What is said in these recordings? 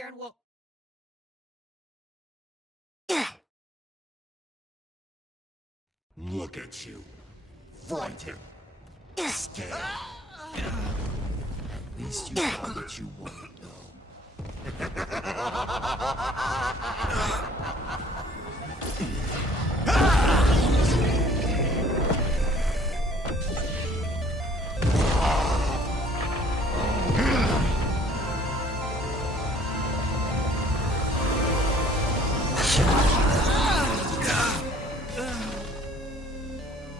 here and we'll... Look at you. Frightened. Scared. At least you know what you want to know.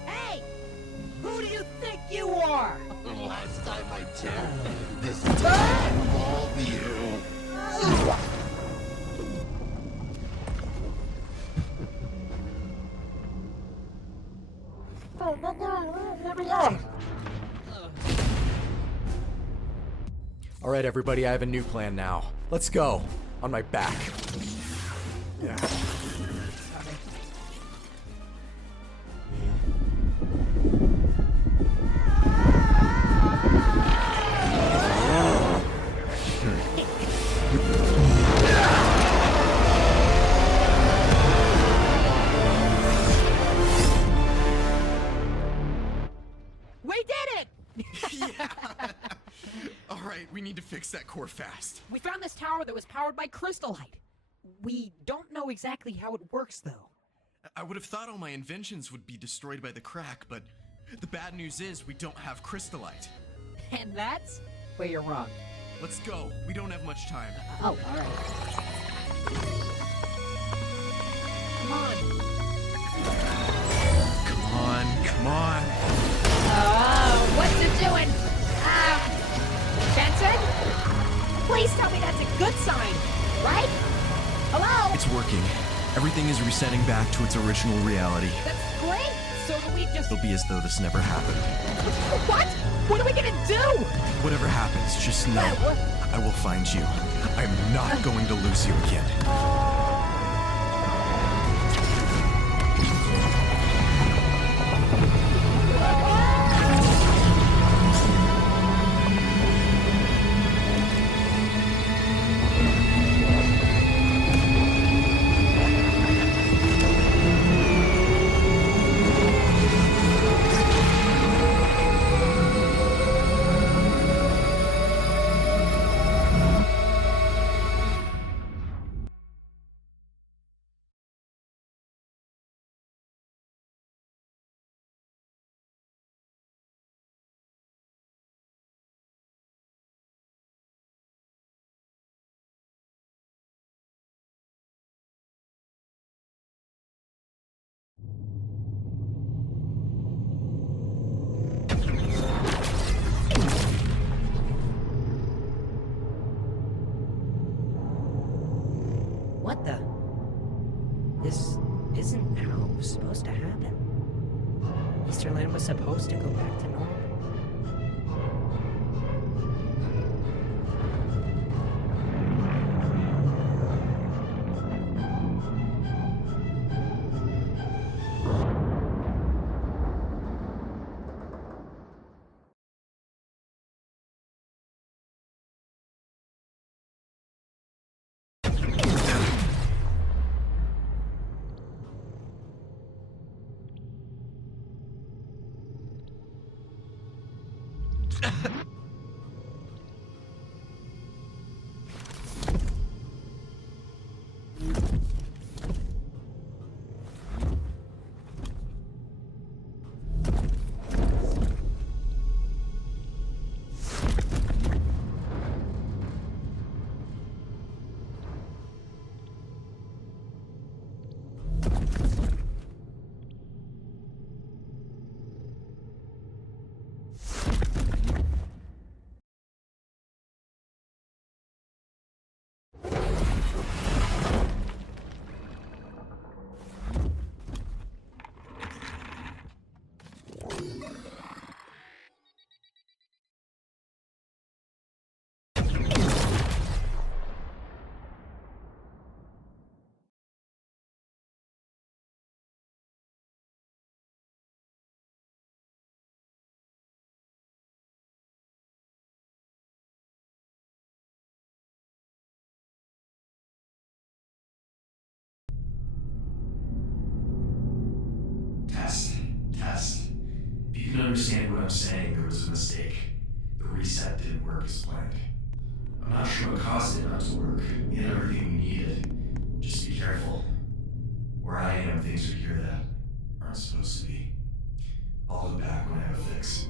Hey! Who do you think you are? Last time I checked, this time involved you. Alright, everybody, I have a new plan now. Let's go. On my back. Yeah. We did it! Alright, we need to fix that core fast. We found this tower that was powered by crystallite. We don't know exactly how it works, though. I would have thought all my inventions would be destroyed by the crack, but the bad news is we don't have crystallite. And that's where you're wrong. Let's go. We don't have much time. Oh, alright. Come on. Come on, come on. Oh, what's it doing? Benson? Please tell me that's a good sign, right? Hello? It's working. Everything is resetting back to its original reality. That's great! So do we just... It'll be as though this never happened. What? What are we gonna do? Whatever happens, just know I will find you. I'm not going to lose you again. What the? This isn't how it was supposed to happen. Easterland was supposed to go back to normal. past. If you can understand what I'm saying, there was a mistake. The reset didn't work as planned. I'm not sure what caused it not to work. We had everything we needed. Just be careful. Where I am, things are here that aren't supposed to be. I'll look back when I have a fix.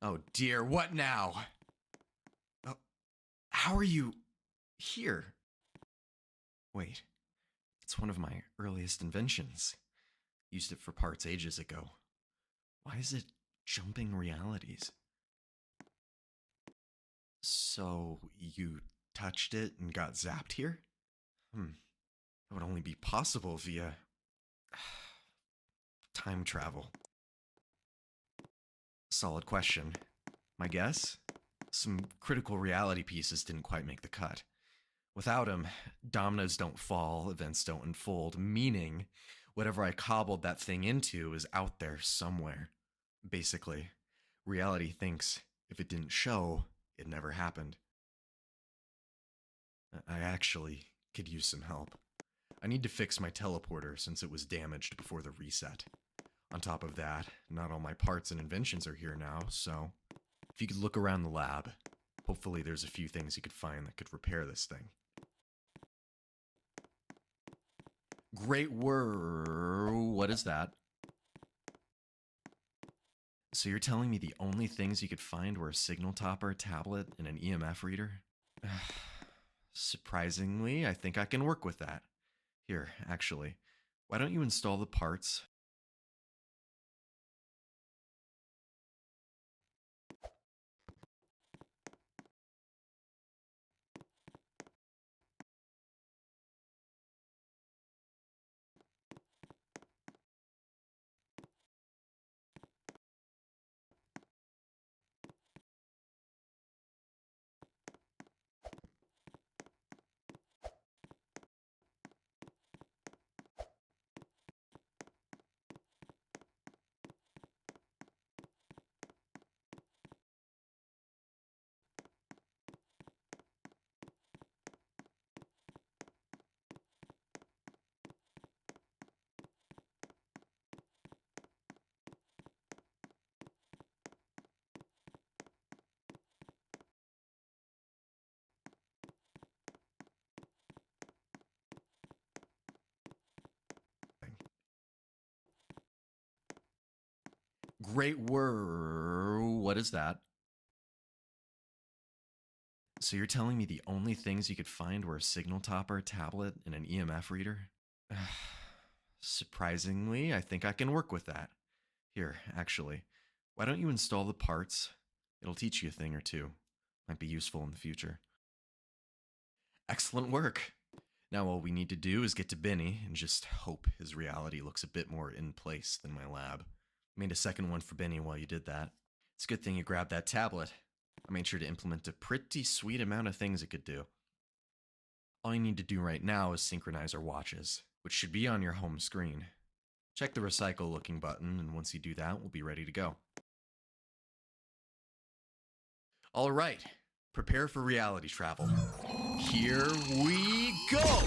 Oh dear, what now? Oh, how are you here? Wait, it's one of my earliest inventions. Used it for parts ages ago. Why is it jumping realities? So, you touched it and got zapped here? That would only be possible via time travel. Solid question. My guess? Some critical reality pieces didn't quite make the cut. Without them, dominoes don't fall, events don't unfold, meaning whatever I cobbled that thing into is out there somewhere. Basically, reality thinks if it didn't show, it never happened. I actually could use some help. I need to fix my teleporter since it was damaged before the reset. On top of that, not all my parts and inventions are here now, so if you could look around the lab, hopefully there's a few things you could find that could repair this thing. Great word. What is that? So you're telling me the only things you could find were a signal topper, a tablet, and an EMF reader? Surprisingly, I think I can work with that. Here, actually, why don't you install the parts? Great word. What is that? So you're telling me the only things you could find were a signal topper, a tablet, and an EMF reader? Surprisingly, I think I can work with that. Here, actually, why don't you install the parts? It'll teach you a thing or two. Might be useful in the future. Excellent work. Now all we need to do is get to Benny and just hope his reality looks a bit more in place than my lab. Made a second one for Benny while you did that. It's a good thing you grabbed that tablet. I made sure to implement a pretty sweet amount of things it could do. All you need to do right now is synchronize our watches, which should be on your home screen. Check the recycle looking button, and once you do that, we'll be ready to go. All right, prepare for reality travel. Here we go!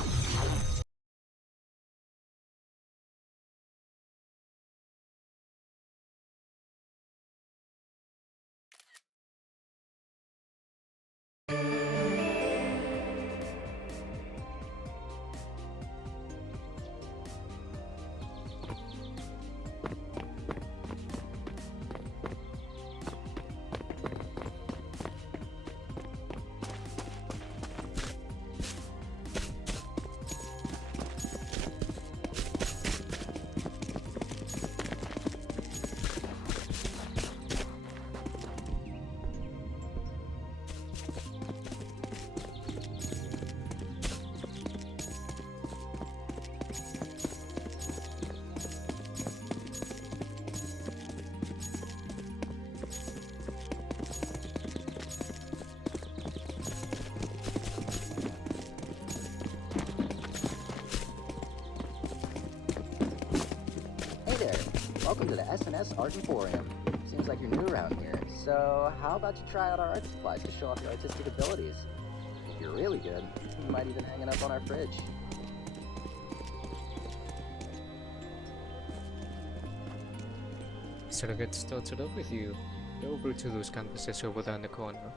Hey there, welcome to the S&S Art Emporium. Seems like you're new around here, so how about you try out our art supplies to show off your artistic abilities? If you're really good, you might even hang it up on our fridge. So to get started off with you, go over to those canvases over there in the corner.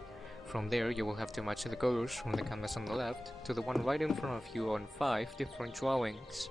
From there you will have to match the colors from the canvas on the left to the one right in front of you on 5 different drawings.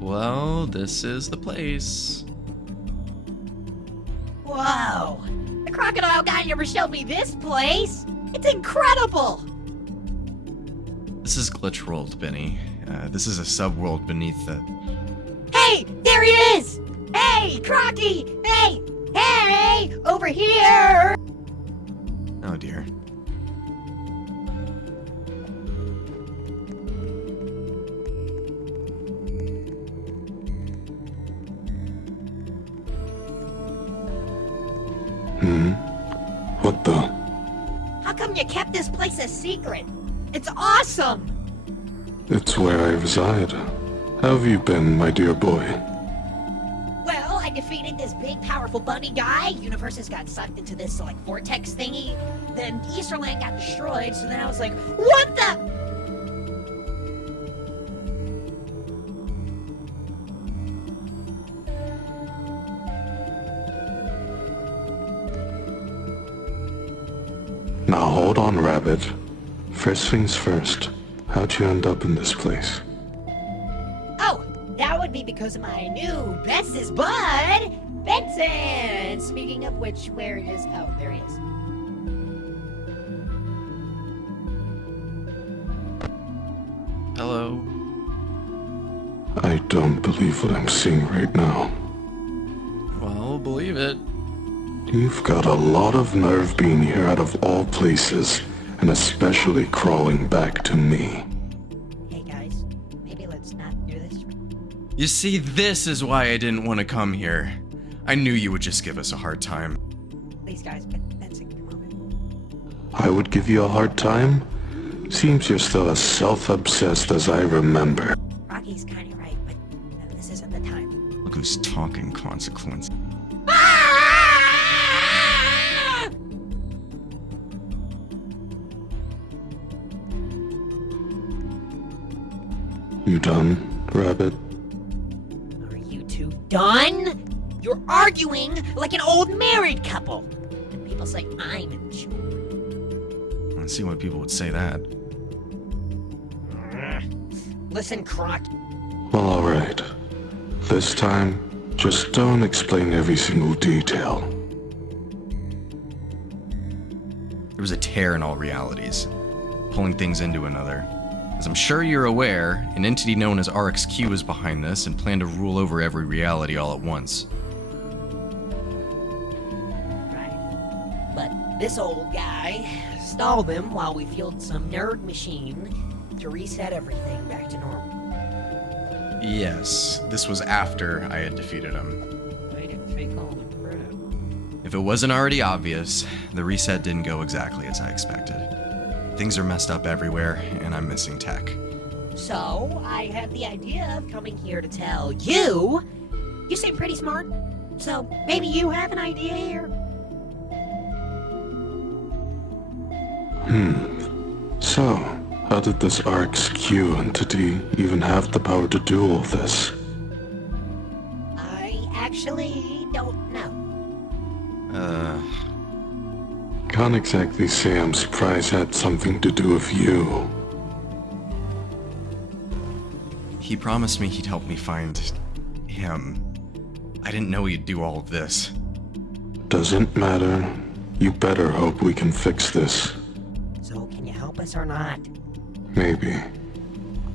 Well, this is the place. Whoa! The crocodile guy never showed me this place! It's incredible! This is Glitch World, Benny. This is a subworld beneath the... Hey! There he is! Hey! Crocky! Hey! Hey! Over here! Oh dear. What the? How come you kept this place a secret? It's awesome! It's where I reside. How have you been, my dear boy? Well, I defeated this big, powerful bunny guy. Universes got sucked into this, like, vortex thingy. Then Easterland got destroyed, so then I was like, what the? Now hold on, Rabbit. First things first. How'd you end up in this place? Oh, that would be because of my new bestest bud, Benson! Speaking of which, where is... Oh, there he is. Hello. I don't believe what I'm seeing right now. Well, believe it. You've got a lot of nerve being here out of all places, and especially crawling back to me. Hey guys, maybe let's not do this. You see, this is why I didn't want to come here. I knew you would just give us a hard time. Please guys, Benson, come on. I would give you a hard time? Seems you're still as self-obsessed as I remember. Rocky's kinda right, but this isn't the time. Look who's talking, Consequence. You done, Rabbit? Are you two done? You're arguing like an old married couple. And people say I'm immature. Let's see why people would say that. Listen, Croc. Well, alright. This time, just don't explain every single detail. There was a tear in all realities, pulling things into another. As I'm sure you're aware, an entity known as RxQ is behind this and planned to rule over every reality all at once. Right. But this old guy stalled them while we fueled some nerd machine to reset everything back to normal. Yes, this was after I had defeated him. Way to fake all the crap. If it wasn't already obvious, the reset didn't go exactly as I expected. Things are messed up everywhere, and I'm missing tech. So, I had the idea of coming here to tell you. You seem pretty smart, so maybe you have an idea here? So, how did this RxQ entity even have the power to do all this? I actually don't know. Can't exactly say I'm surprised it had something to do with you. He promised me he'd help me find him. I didn't know he'd do all of this. Doesn't matter. You better hope we can fix this. So, can you help us or not? Maybe.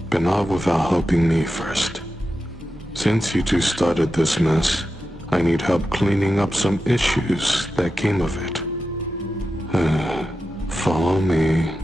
But not without helping me first. Since you two started this mess, I need help cleaning up some issues that came of it. Follow me.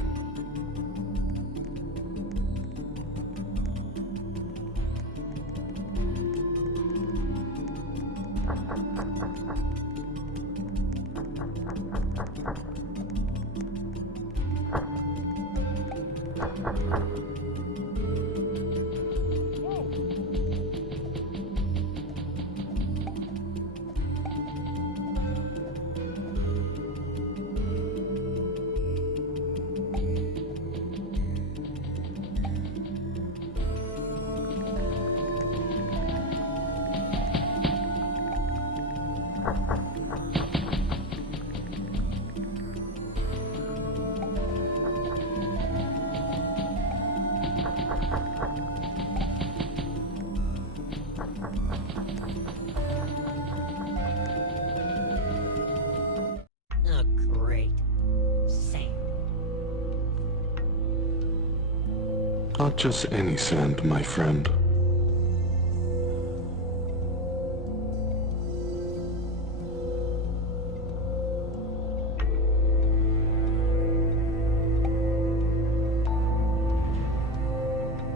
not just any sand, my friend.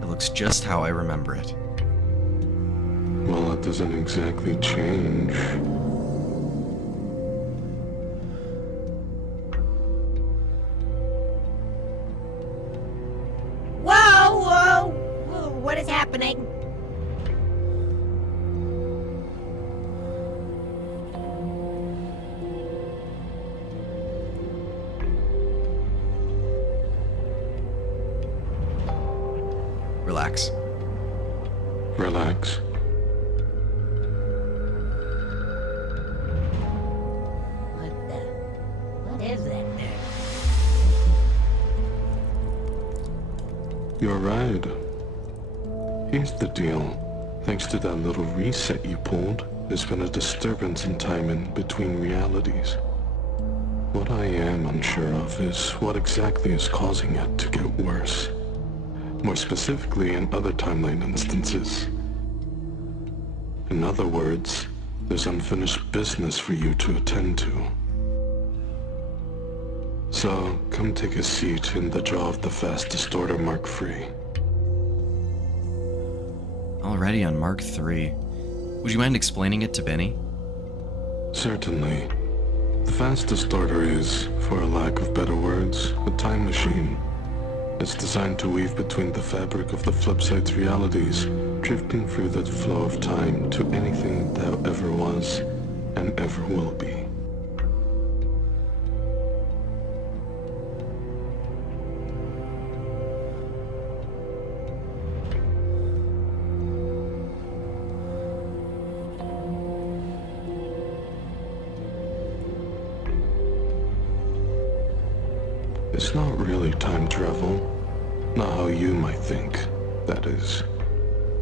It looks just how I remember it. Well, that doesn't exactly change. Whoa! What is happening? Relax. Relax. What is that thing? You're right. Here's the deal. Thanks to that little reset you pulled, there's been a disturbance in time in between realities. What I am unsure of is what exactly is causing it to get worse. More specifically in other timeline instances. In other words, there's unfinished business for you to attend to. So, come take a seat in the jaw of the Fast Distorter Mark III. Already on Mark III. Would you mind explaining it to Benny? Certainly. The Fast Distorter is, for a lack of better words, a time machine. It's designed to weave between the fabric of the Flipside's realities, drifting through the flow of time to anything that ever was and ever will be. It's not really time travel. Not how you might think, that is.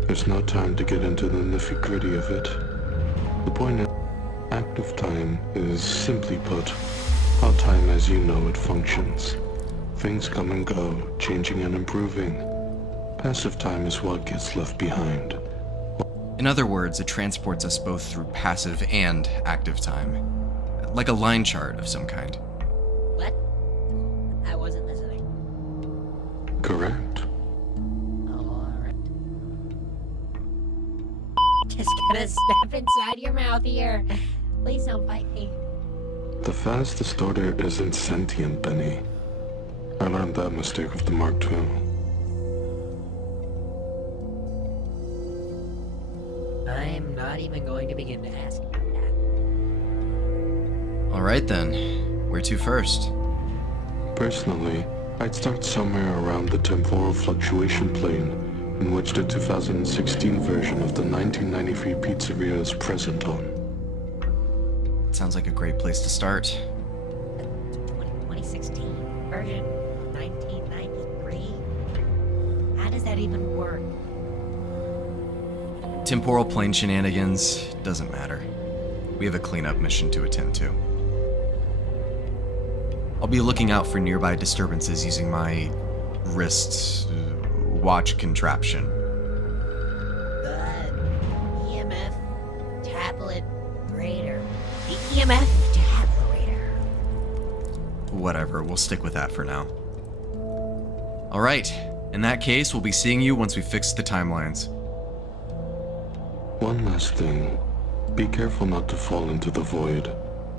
There's no time to get into the nitty-gritty of it. The point of active time is, simply put, how time as you know it functions. Things come and go, changing and improving. Passive time is what gets left behind. In other words, it transports us both through passive and active time. Like a line chart of some kind. What? I wasn't listening. Correct. Oh, alright. Just gonna step inside your mouth here. Please don't fight me. The Fast Distorter isn't sentient, Benny. I learned that mistake of the Mark II. I'm not even going to begin to ask about that. Alright then, where to first? Personally, I'd start somewhere around the temporal fluctuation plane, in which the 2016 version of the 1993 pizzeria is present on. Sounds like a great place to start. 2016 version 1993? How does that even work? Temporal plane shenanigans, doesn't matter. We have a cleanup mission to attend to. I'll be looking out for nearby disturbances using my wrist watch contraption. The EMF tablet radar. The EMF tablet radar. Whatever, we'll stick with that for now. Alright, in that case, we'll be seeing you once we fix the timelines. One last thing. Be careful not to fall into the void.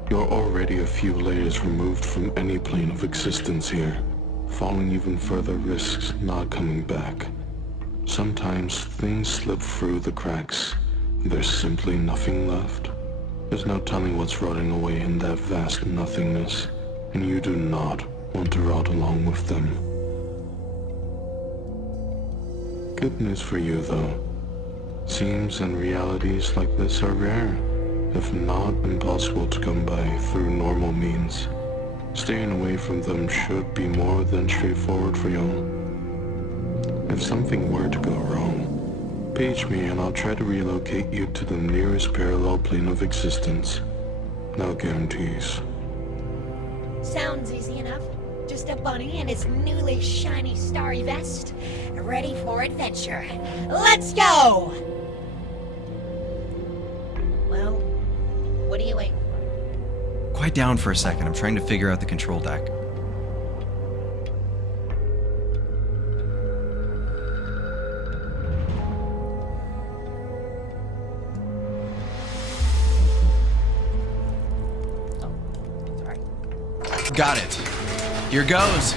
You're already a few layers removed from any plane of existence here. Falling even further risks not coming back. Sometimes things slip through the cracks, and there's simply nothing left. There's no telling what's rotting away in that vast nothingness, and you do not want to rot along with them. Good news for you, though. Seams and realities like this are rare, if not impossible to come by through normal means. Staying away from them should be more than straightforward for you. If something were to go wrong, page me and I'll try to relocate you to the nearest parallel plane of existence. No guarantees. Sounds easy enough. just a bunny in his newly shiny starry vest, ready for adventure. Let's go! Well, what are you waiting? Quiet down for a second. I'm trying to figure out the control deck. Sorry. Got it. Here goes.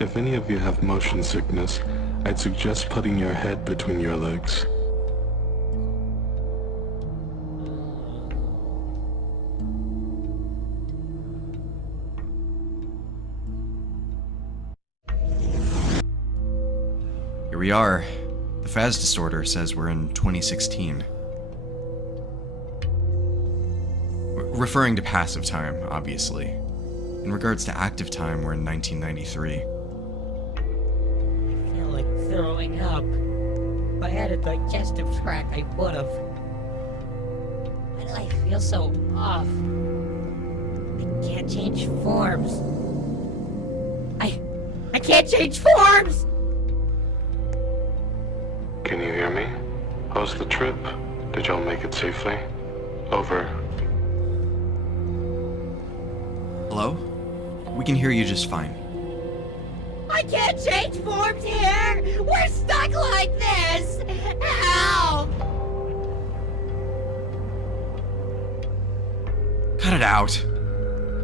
If any of you have motion sickness, I'd suggest putting your head between your legs. Here we are. The Phas distorter says we're in 2016. Referring to passive time, obviously. In regards to active time, we're in 1993. I feel like throwing up. If I had a digestive tract, I would've. Why do I feel so off? I can't change forms. I can't change forms! Can you hear me? How's the trip? Did y'all make it safely? Over. Hello? We can hear you just fine. I can't change forms here! We're stuck like this! Help! Cut it out.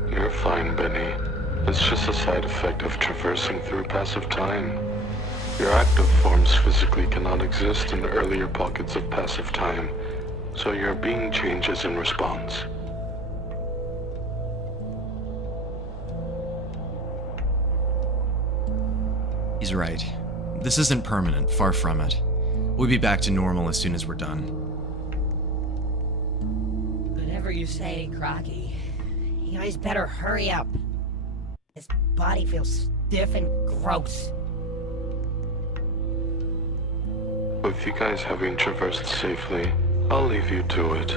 You're fine, Benny. It's just a side effect of traversing through passive time. Your active forms physically cannot exist in earlier pockets of passive time, so your being changes in response. He's right. This isn't permanent, far from it. We'll be back to normal as soon as we're done. Whatever you say, Crocky. You guys better hurry up. His body feels stiff and gross. With you guys having traversed safely, I'll leave you to it.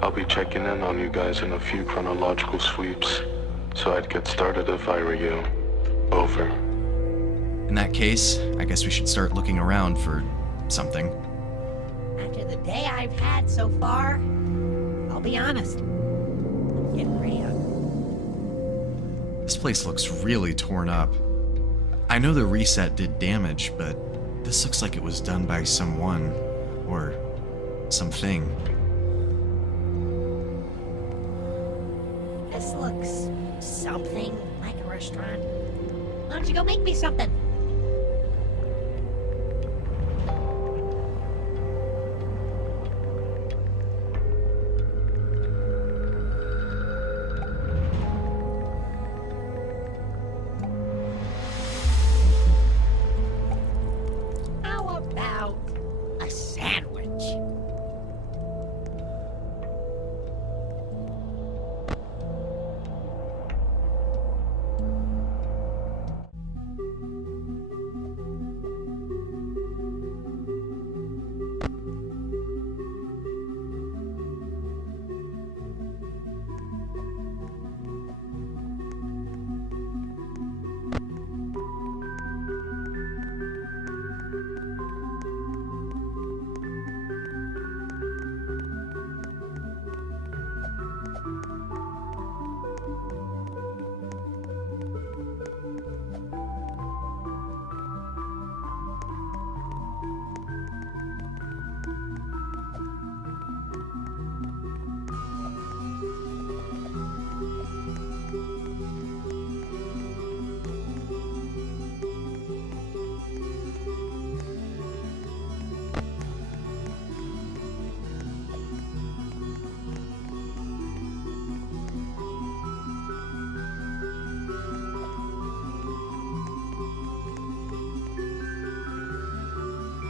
I'll be checking in on you guys in a few chronological sweeps, so I'd get started if I were you. Over. In that case, I guess we should start looking around for something. After the day I've had so far, I'll be honest. I'm getting pretty hungry. This place looks really torn up. I know the reset did damage, but this looks like it was done by someone, or something. This looks something like a restaurant. Why don't you go make me something? How about a sandwich?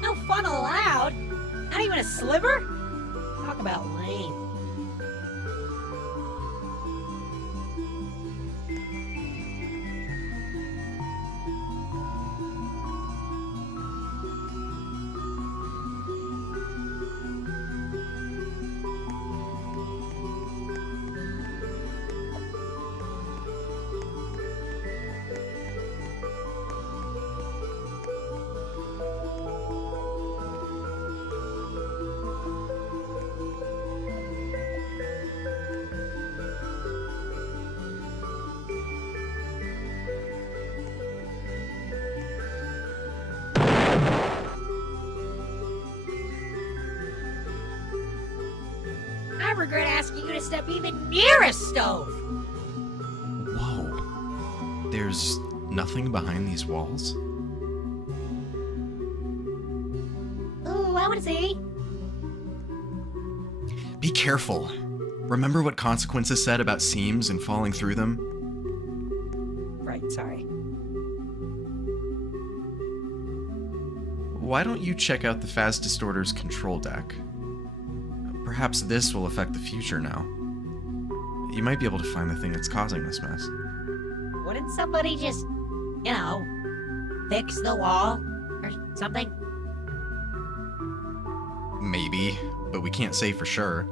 No fun allowed? Not even a sliver? Talk about lame. step even near a stove. Whoa. There's nothing behind these walls? Ooh, I want to see. Be careful. Remember what Consequences said about seams and falling through them? Right, sorry. Why don't you check out the Phas Distorter's control deck? Perhaps this will affect the future now. You might be able to find the thing that's causing this mess. Wouldn't somebody just, fix the wall or something? Maybe, but we can't say for sure.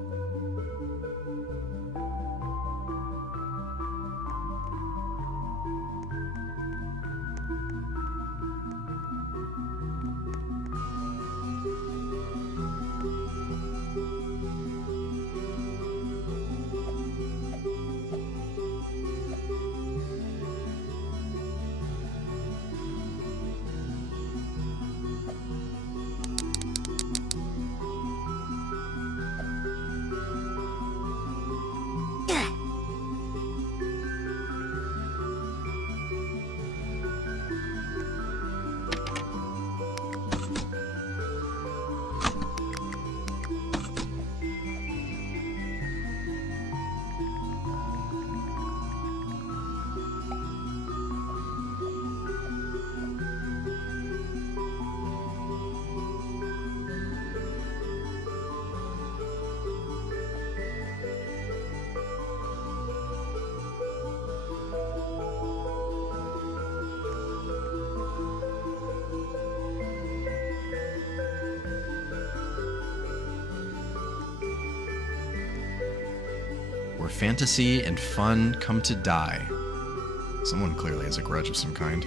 Where fantasy and fun come to die. Someone clearly has a grudge of some kind.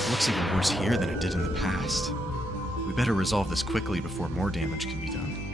It looks even worse here than it did in the past. We better resolve this quickly before more damage can be done.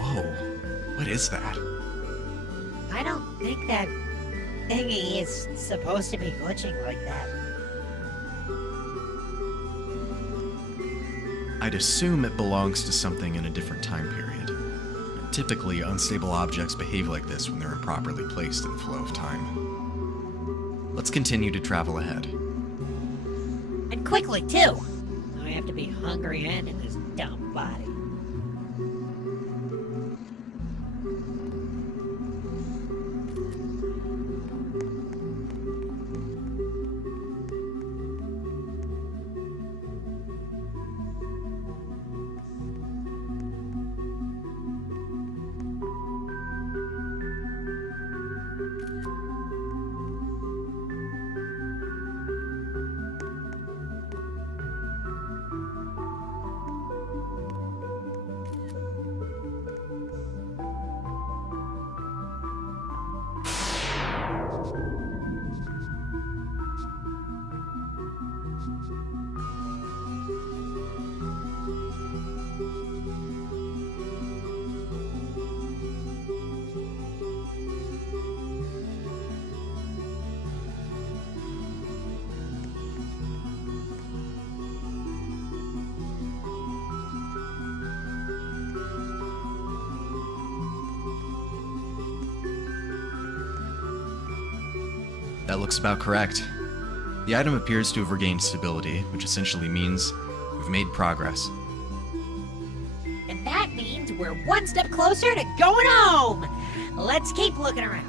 Whoa, what is that? I don't think that thingy is supposed to be glitching like that. I'd assume it belongs to something in a different time period. Typically, unstable objects behave like this when they're improperly placed in the flow of time. Let's continue to travel ahead. And quickly, too! I have to be hungry and in this dumb body. That looks about correct. The item appears to have regained stability, which essentially means we've made progress. And that means we're one step closer to going home. Let's keep looking around.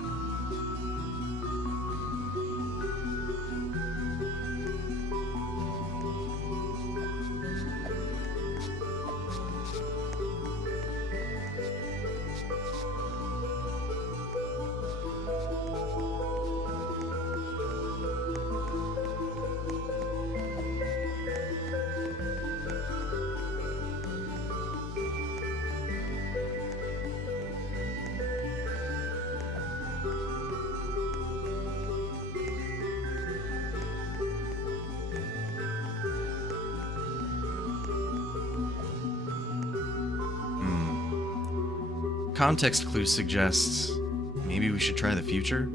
Context clue suggests maybe we should try the future?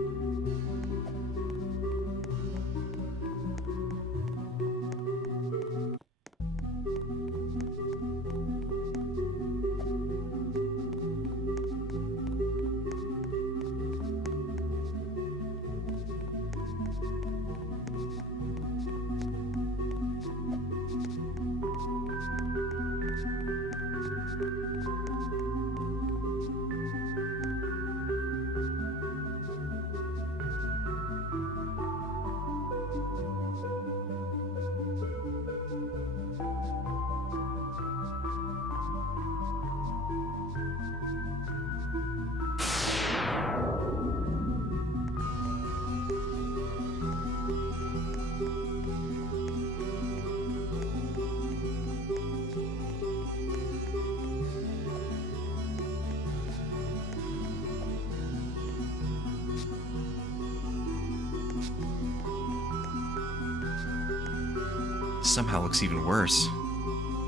Somehow looks even worse.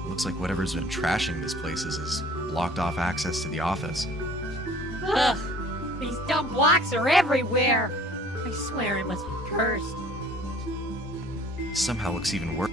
Looks like whatever's been trashing these places has blocked off access to the office. Ugh, these dumb blocks are everywhere. I swear it must be cursed. Somehow looks even worse.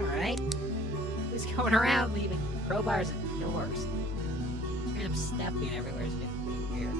Alright. Who's going around leaving crowbars and doors? Random stuff being everywhere is getting weird.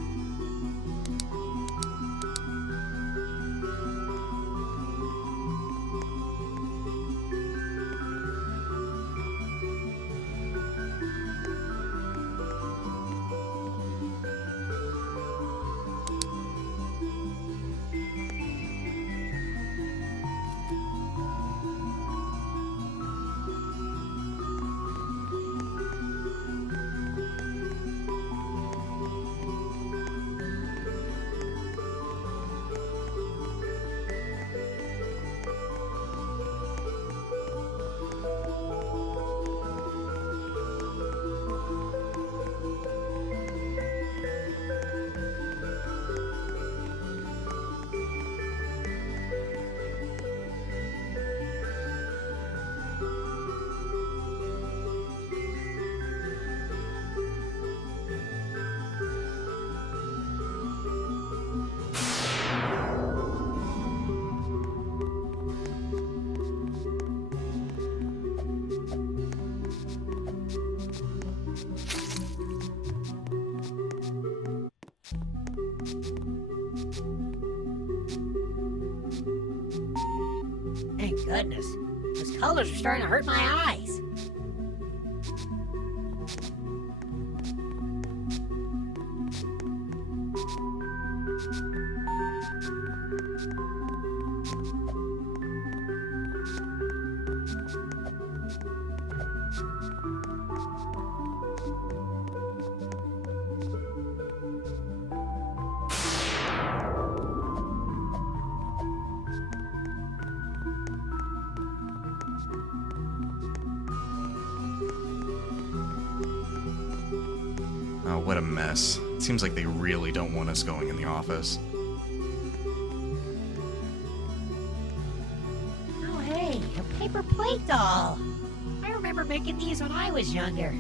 goodness. Those colors are starting to hurt my eyes. Oh, what a mess. It seems like they really don't want us going in the office. Oh, hey, a paper plate doll. I remember making these when I was younger.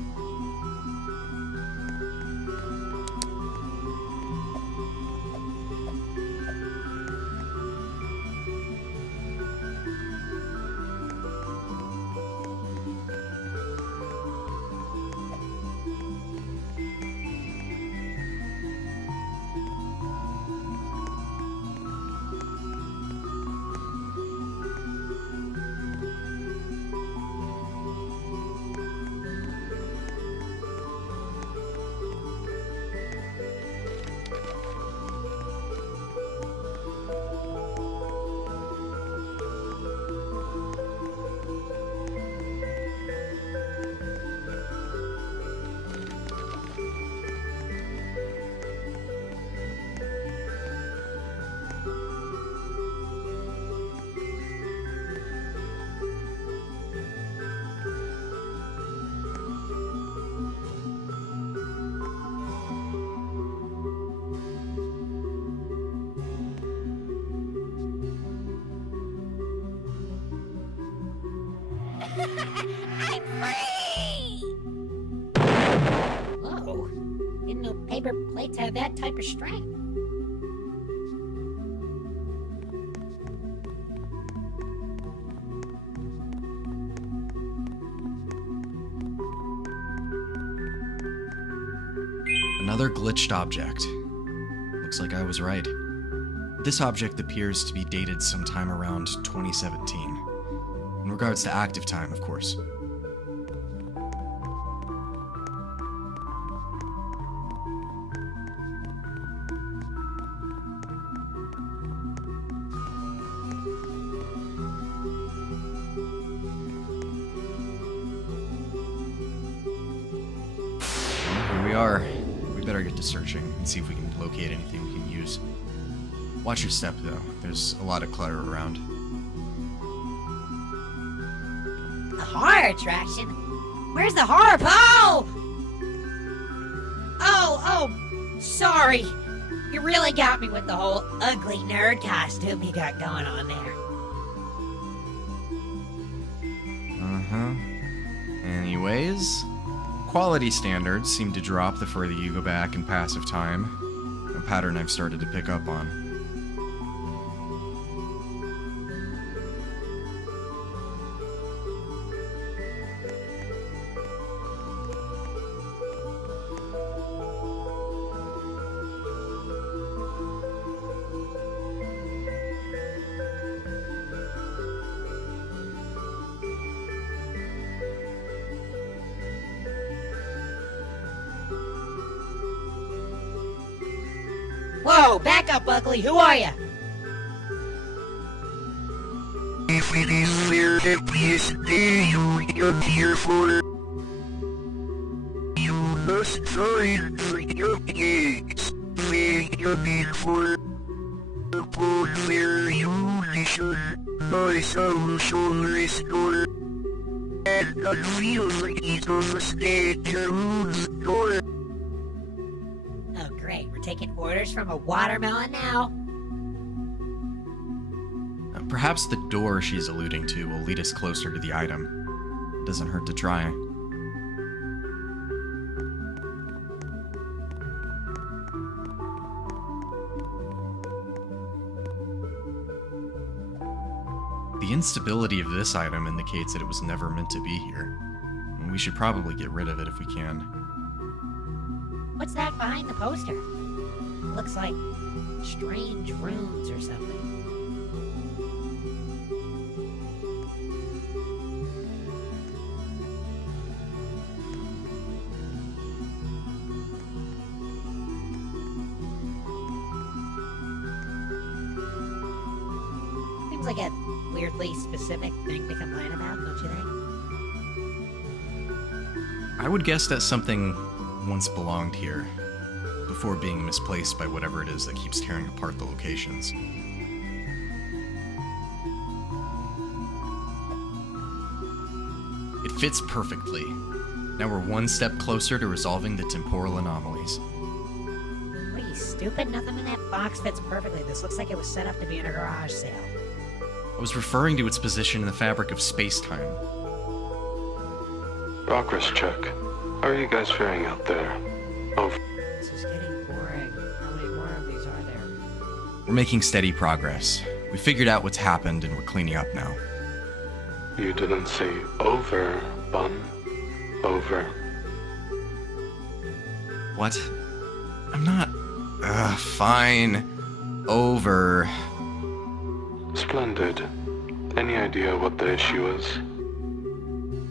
I'm free! Whoa. Didn't know paper plates have that type of strength. Another glitched object. Looks like I was right. This object appears to be dated sometime around 2017. In regards to active time, of course. Well, here we are. We better get to searching and see if we can locate anything we can use. Watch your step, though. There's a lot of clutter around. A horror attraction? Where's the horror pole? Oh, sorry. You really got me with the whole ugly nerd costume you got going on there. Anyways, quality standards seem to drop the further you go back in passive time. A pattern I've started to pick up on. Whoa, back up, Ugly. Who are you? If it is fair that we stay you are here for, you must find your gates. Make your bid for upon where you listen. My soul shall restore, and unreal on the stage to door. Oh, great. We're taking orders from a watermelon now? Perhaps the door she's alluding to will lead us closer to the item. Doesn't hurt to try. The instability of this item indicates that it was never meant to be here. And we should probably get rid of it if we can. What's that behind the poster? Looks like strange runes or something. Seems like a weirdly specific thing to complain about, don't you think? I would guess that something once belonged here, before being misplaced by whatever it is that keeps tearing apart the locations. It fits perfectly. Now we're one step closer to resolving the temporal anomalies. What are you, stupid? Nothing in that box fits perfectly. This looks like it was set up to be in a garage sale. I was referring to its position in the fabric of space-time. Progress check. How are you guys faring out there? Over. This is getting boring. How many more of these are there? We're making steady progress. We figured out what's happened and we're cleaning up now. You didn't say over, Bun. Over. What? I'm not... fine. Over. Splendid. Any idea what the issue is?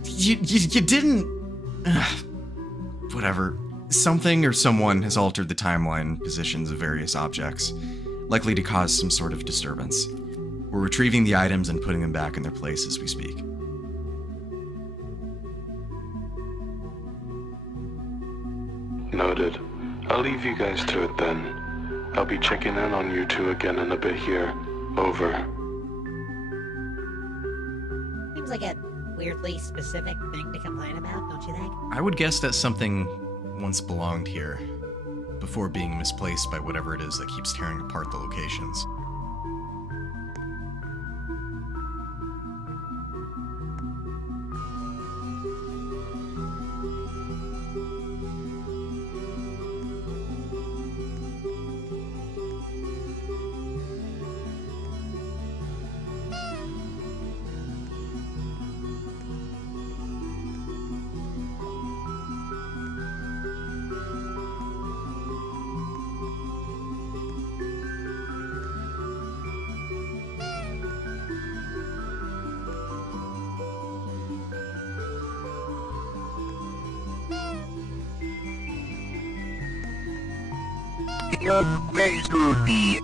You didn't... Whatever. Something or someone has altered the timeline positions of various objects, likely to cause some sort of disturbance. We're retrieving the items and putting them back in their place as we speak. Noted. I'll leave you guys to it then. I'll be checking in on you two again in a bit here. Over. Seems like a weirdly specific thing to complain about, don't you think? I would guess that something once belonged here, before being misplaced by whatever it is that keeps tearing apart the locations. Young Baby.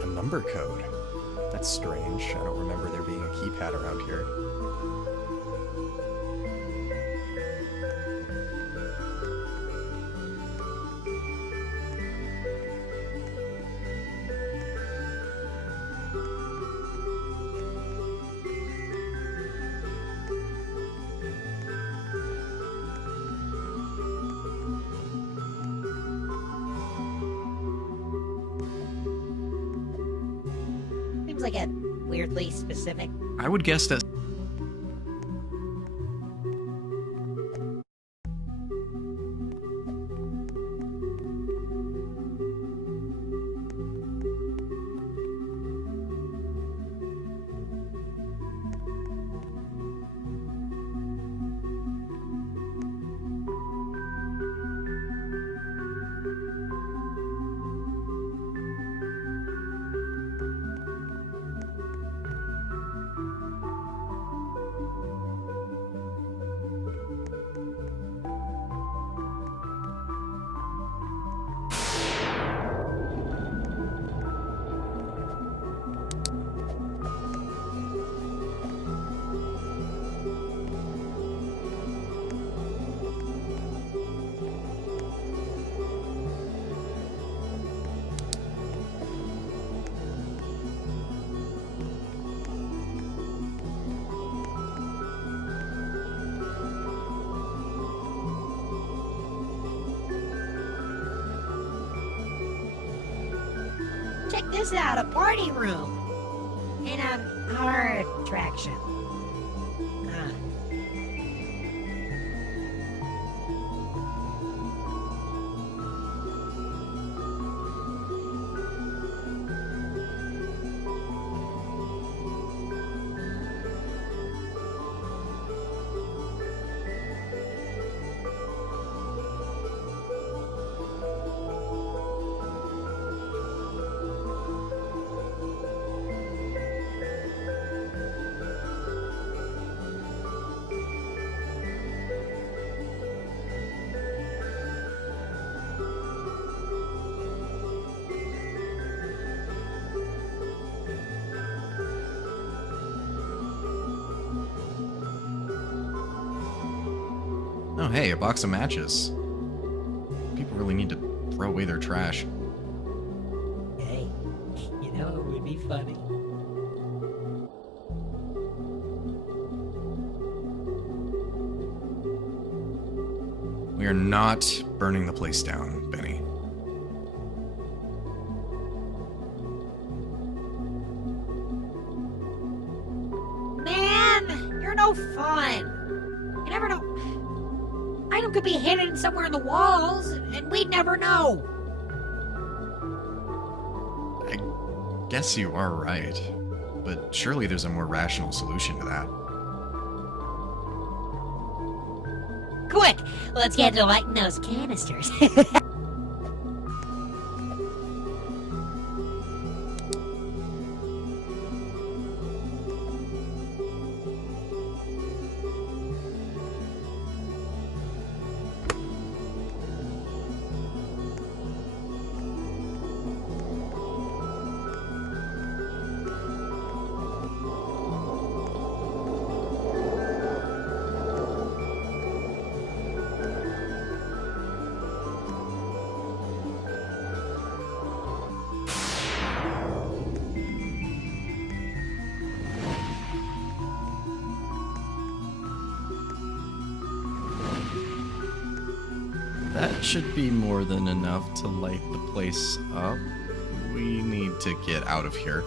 A number code. That's strange. I don't remember there being a keypad around here. Seems like a weirdly specific. I would guess that... Check this out, a party room. In a horror attraction. Huh. Oh, hey, a box of matches. People really need to throw away their trash. Hey, you know it would be funny. We are not burning the place down, Benny. Man, you're no fun. You never know. Item could be hidden somewhere in the walls, and we'd never know. I guess you are right. But surely there's a more rational solution to that. Quick, let's get to lighting those canisters. That should be more than enough to light the place up. We need to get out of here.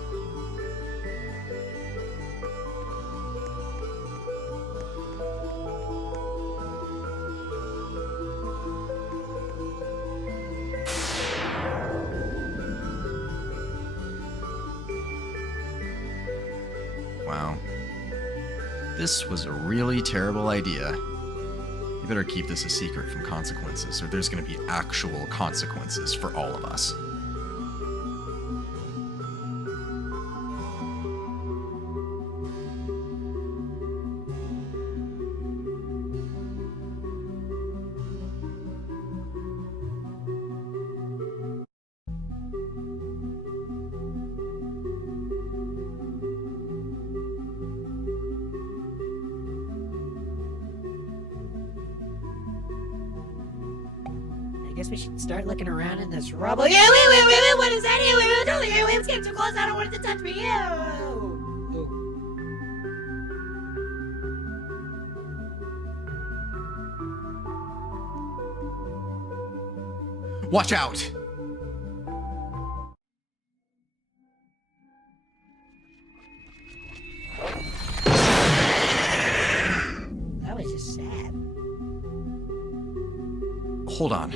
Wow. This was a really terrible idea. You better keep this a secret from consequences, or there's gonna be actual consequences for all of us. I guess we should start looking around in this rubble. Yeah, wait, what is that? Wait, it's getting too close. I don't want it to touch me. Watch out! That was just sad. Hold on.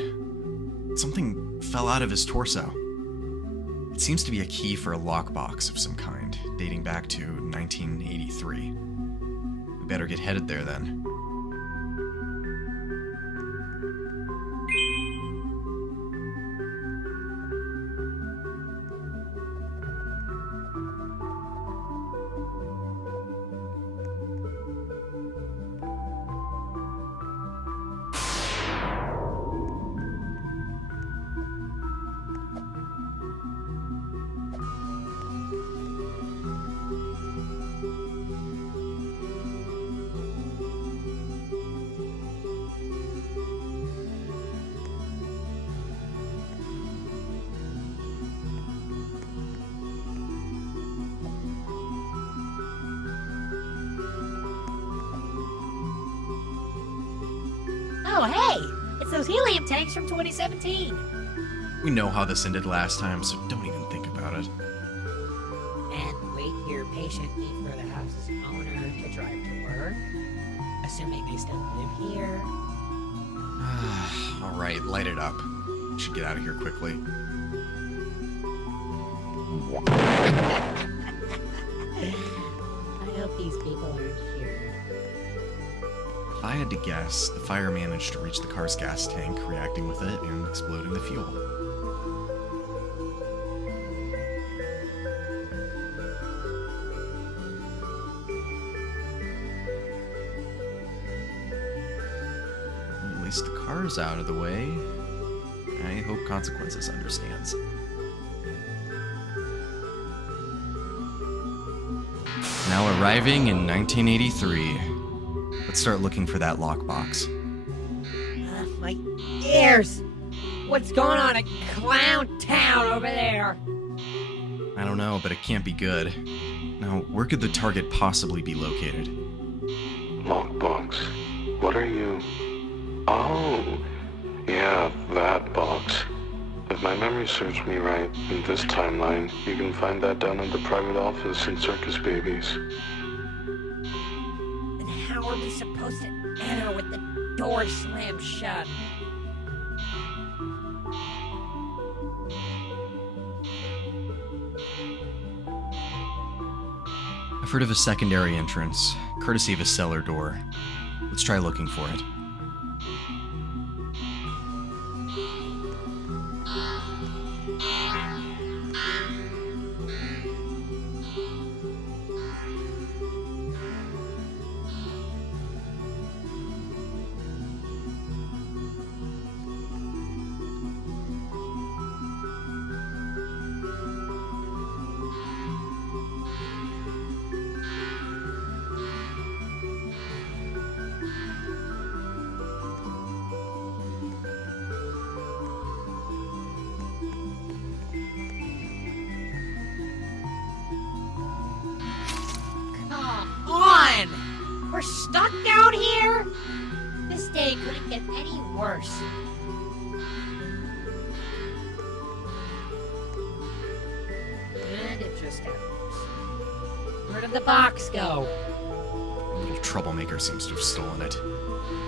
Something fell out of his torso. It seems to be a key for a lockbox of some kind, dating back to 1983. We better get headed there then. Oh, hey! It's those helium tanks from 2017. We know how this ended last time, so don't even think about it. And wait here patiently for the house's owner to drive to work. Assuming they still live here. Alright, light it up. We should get out of here quickly. I hope these people aren't here. If I had to guess, the fire managed to reach the car's gas tank, reacting with it and exploding the fuel. At least the car's out of the way. I hope Consequences understands. Now arriving in 1983. Let's start looking for that lockbox. My ears! What's going on in Clown Town over there? I don't know, but it can't be good. Now, where could the target possibly be located? Lockbox. What are you? Oh, yeah, that box. If my memory serves me right, in this timeline, you can find that down in the private office in Circus Babies. And how are we supposed to enter with the door slammed shut? I've heard of a secondary entrance, courtesy of a cellar door. Let's try looking for it. Come on! We're stuck down here? This day couldn't get any worse. And it just got worse. Where did the box go? A little troublemaker seems to have stolen it.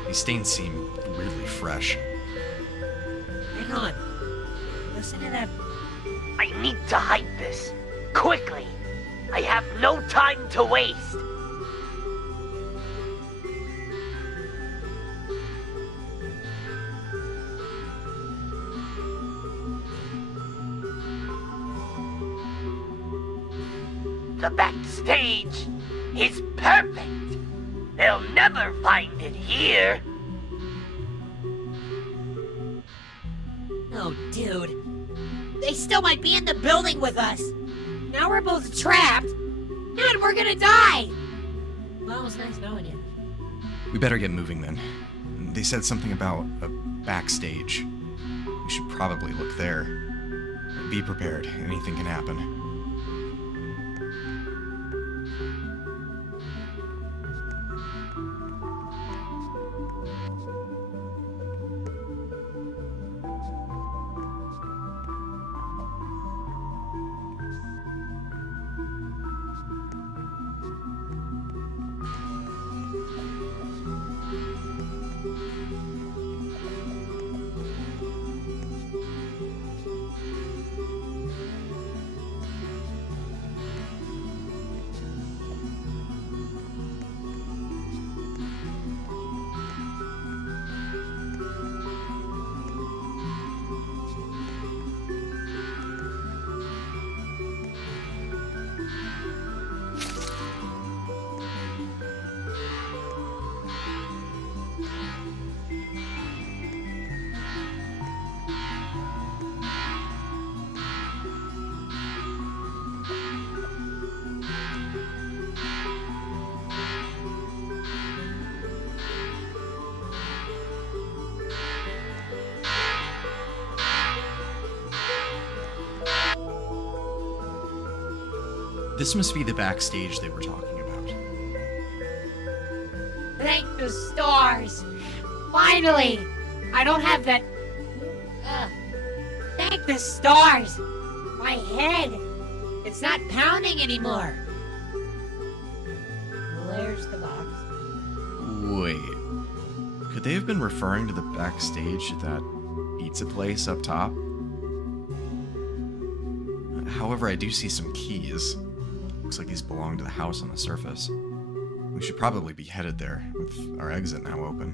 These stains seem weirdly fresh. Hang on. Listen to that. I need to hide this. Quickly! I have no time to waste! The backstage is perfect! They'll never find it here! Oh, dude. They still might be in the building with us. Now we're both trapped. And we're gonna die. Well, it was nice knowing you. We better get moving then. They said something about a backstage. We should probably look there. Be prepared. Anything can happen. This must be the backstage they were talking about. Thank the stars. Finally. I don't have that. Thank the stars. My head. It's not pounding anymore. There's the box. Wait. Could they have been referring to the backstage at that pizza place up top? However, I do see some keys. Looks like these belong to the house on the surface. We should probably be headed there, with our exit now open.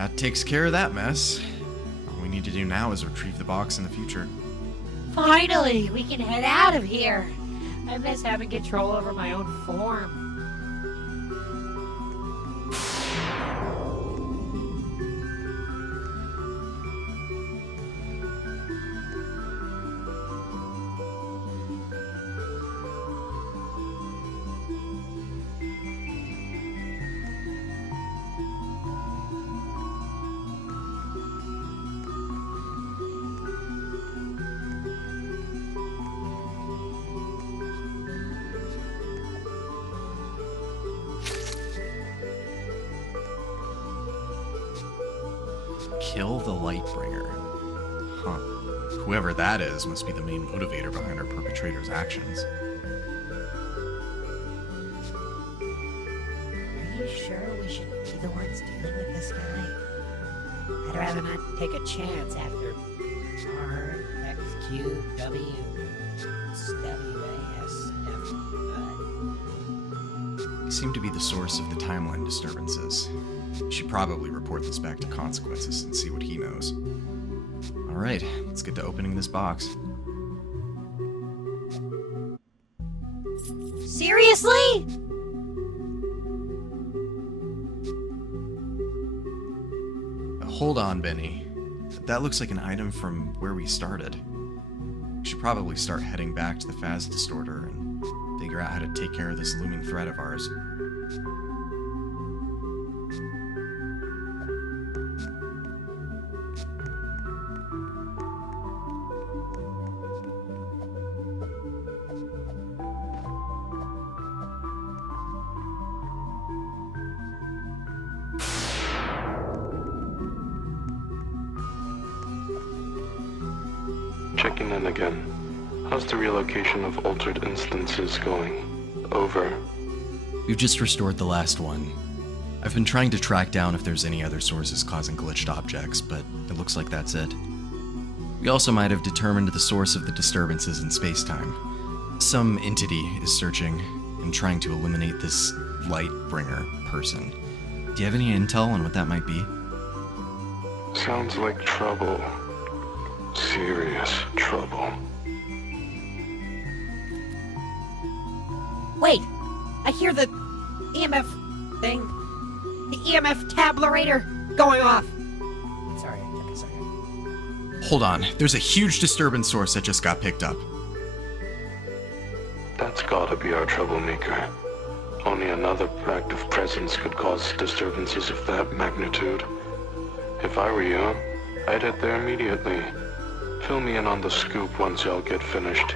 That takes care of that mess. All we need to do now is retrieve the box in the future. Finally, we can head out of here. I miss having control over my own form. Kill the Lightbringer. Huh. Whoever that is must be the main motivator behind our perpetrator's actions. Are you sure we should be the ones dealing with this guy? I'd rather not take a chance after R, X, Q, W, W, A, S, F, He seemed to be the source of the timeline disturbances. We should probably report this back to Consequences and see what he knows. Alright, let's get to opening this box. Seriously? Hold on, Benny. That looks like an item from where we started. We should probably start heading back to the Phas Distorter and figure out how to take care of this looming threat of ours. Checking in again. How's the relocation of altered instances going? Over. We've just restored the last one. I've been trying to track down if there's any other sources causing glitched objects, but it looks like that's it. We also might have determined the source of the disturbances in spacetime. Some entity is searching and trying to eliminate this Lightbringer person. Do you have any intel on what that might be? Sounds like trouble. Serious trouble. Wait! I hear the EMF thing. The EMF tabulator going off. Sorry, it took a second. Hold on, there's a huge disturbance source that just got picked up. That's gotta be our troublemaker. Only another active presence could cause disturbances of that magnitude. If I were you, I'd head there immediately. Fill me in on the scoop once y'all get finished.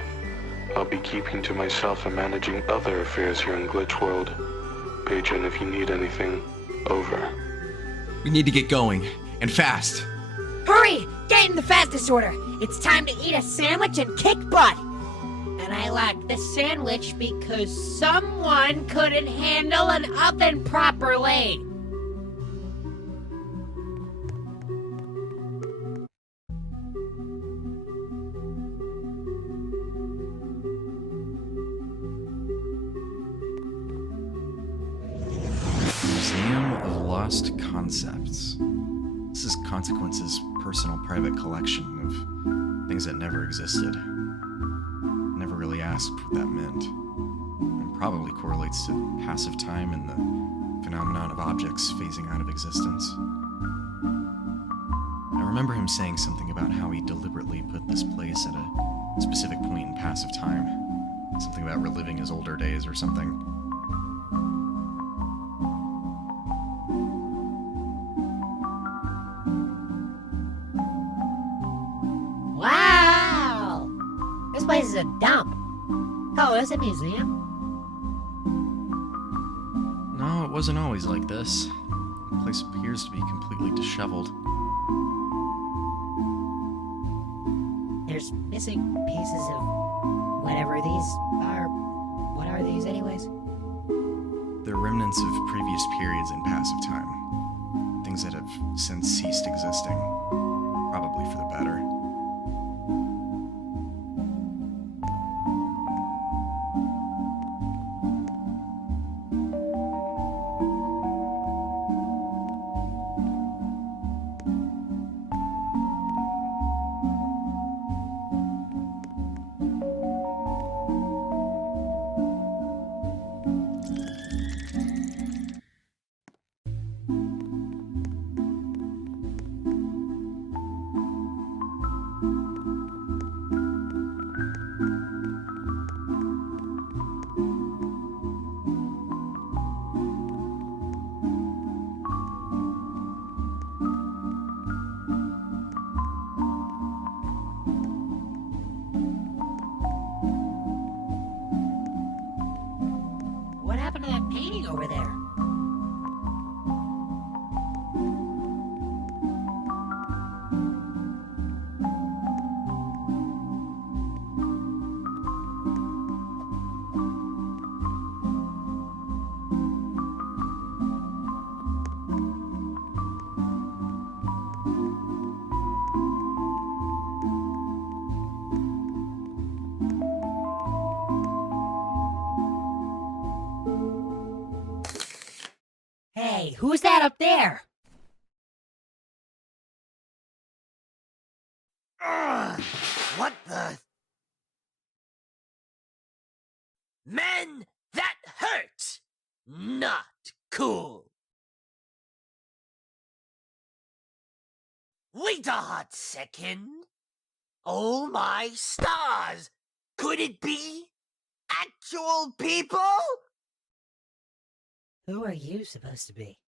I'll be keeping to myself and managing other affairs here in Glitch World. Page in if you need anything. Over. We need to get going, and fast. Hurry! Get in the Phas Disorder! It's time to eat a sandwich and kick butt! And I like the sandwich because someone couldn't handle an oven properly! Museum of Lost Concepts. This is Consequence's personal private collection of things that never existed. Never really asked what that meant. It probably correlates to passive time and the phenomenon of objects phasing out of existence. I remember him saying something about how he deliberately put this place at a specific point in passive time. Something about reliving his older days or something. Wow! This place is a dump. Oh, it's a museum? No, it wasn't always like this. The place appears to be completely disheveled. There's missing pieces of whatever these are. What are these, anyways? They're remnants of previous periods in passive time. Things that have since ceased existing. Probably for the better. over there. Hey, who's that up there? Ugh, what the? Man, that hurts! Not cool. Wait a hot second. Oh my stars! Could it be actual people? Who are you supposed to be?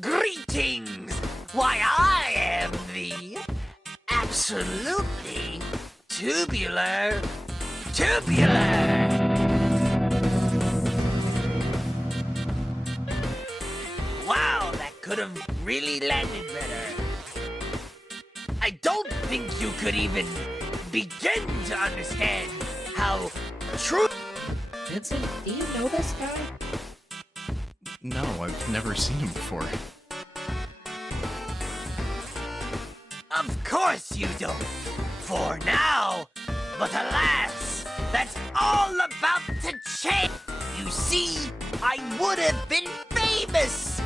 Greetings! Why, I am the absolutely tubular. Wow, that could have really landed better. I don't think you could even begin to understand how true. Vincent, do you know this guy? No, I've never seen him before. Of course you don't. For now. But alas, that's all about to change. You see, I would have been famous.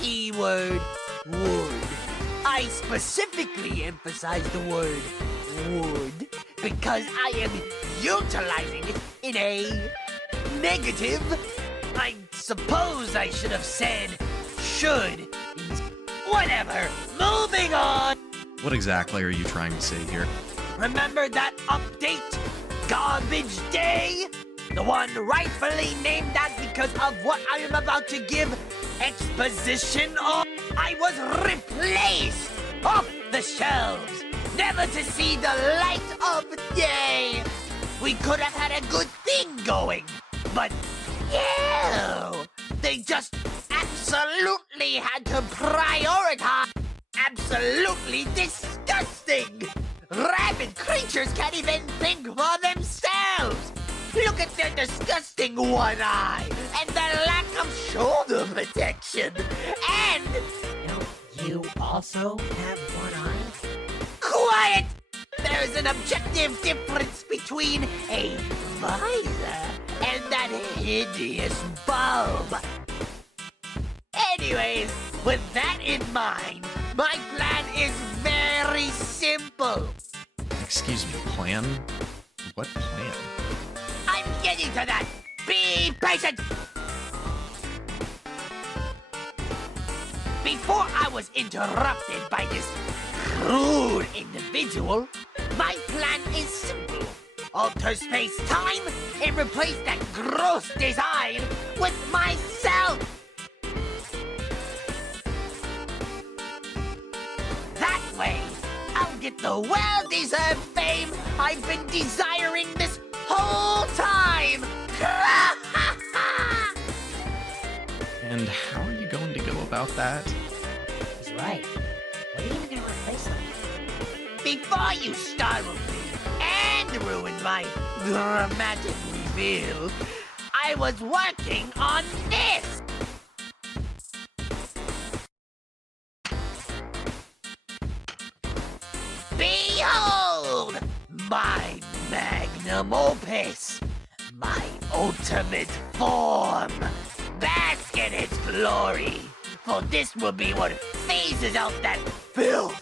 Keyword would. I specifically emphasize the word would because I am utilizing it in a negative. I suppose I should have said should. Whatever. Moving on. What exactly are you trying to say here? Remember that update? Garbage Day? The one rightfully named that because of what I am about to give exposition on. I was replaced off the shelves, never to see the light of day. We could have had a good thing going, but ew, they just absolutely had to prioritize. Absolutely disgusting! Rabid creatures can't even think for themselves! Look at their disgusting one eye and their lack of shoulder protection. And Don't you also have one eye? quiet! There's an objective difference between a visor and that hideous bulb. Anyways, with that in mind, my plan is very simple. Excuse me, plan? What plan? I'm getting to that. Be patient. Before I was interrupted by this crude individual, my plan is simple. Alter space-time and replace that gross design with myself. That way, I'll get the well-deserved fame I've been desiring this whole time. And how are you going to go about that? He's right. What are you even gonna replace him? Before you startle me and ruin my dramatic reveal, I was working on this. Behold, my magnum opus, my ultimate form. Bask in its glory, for this will be what phases out that filth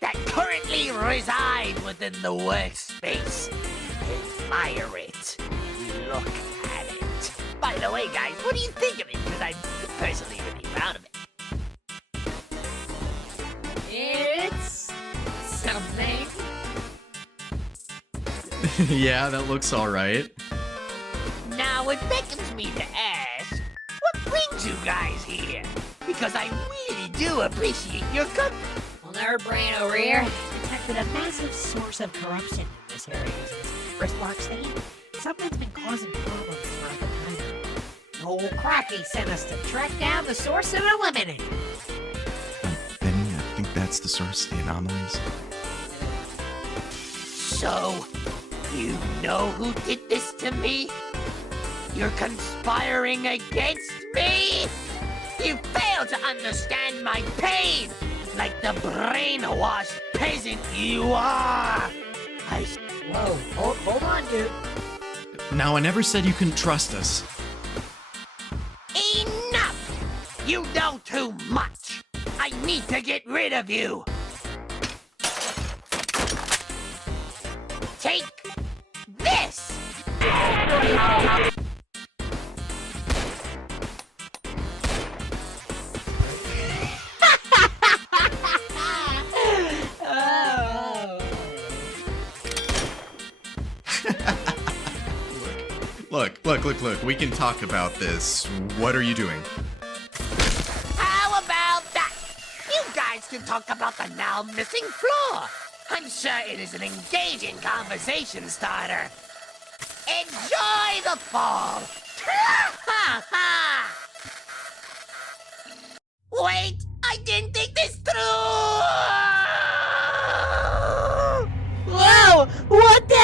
that currently reside within the workspace. Admire it. Look at it. By the way, guys, what do you think of it? Because I'm personally really proud of it. It's something. Yeah, that looks alright. Now it beckons me to ask, what brings you guys here? Because I really do appreciate your company. Well, Nerd Brain over here detected a massive source of corruption in this area using his wristwatch thingy. Something's been causing problems throughout the time. Old Crocky sent us to track down the source and eliminate it. Benny, I think that's the source of the anomalies. So, you know who did this to me? You're conspiring against me? You fail to understand my pain, like the brainwashed peasant you are. Whoa, hold on, dude. Now, I never said you couldn't trust us. Enough! You know too much. I need to get rid of you. Take this! Look. We can talk about this. What are you doing? How about that? You guys can talk about the now missing floor. I'm sure it is an engaging conversation starter. Enjoy the fall. Wait, I didn't think this through. Whoa! What the?